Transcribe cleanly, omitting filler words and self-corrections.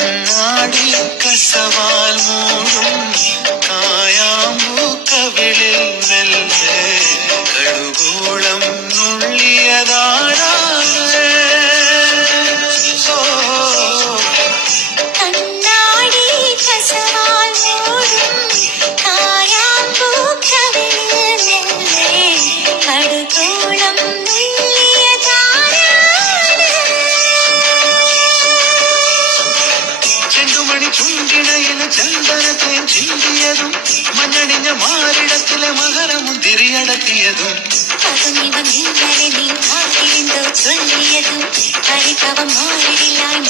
കണ്ണാടി കസവാൽ മൂടും കായാമ്പൂക്കവിളിൽ മെല്ലെ കടുകോളം നുള്ളിയതാരാണ് കണ്ണാടി കസവാൽ മൂടും കായാമ്പൂക്കവിളിൽ മെല്ലെ കടുകോളം ചുണ്ടിണയിലെ ചന്ദനത്തെ ചിന്തിയതും മഞ്ഞണിഞ്ഞ മാറിടത്തിലെ മകരമുന്തിരിയടക്കിയതും അതും ഇവ നിങ്ങളെ നീ കാത്തിരുന്തോ ചൊല്ലിയതും പരിഭവം മാറിടില്ലായി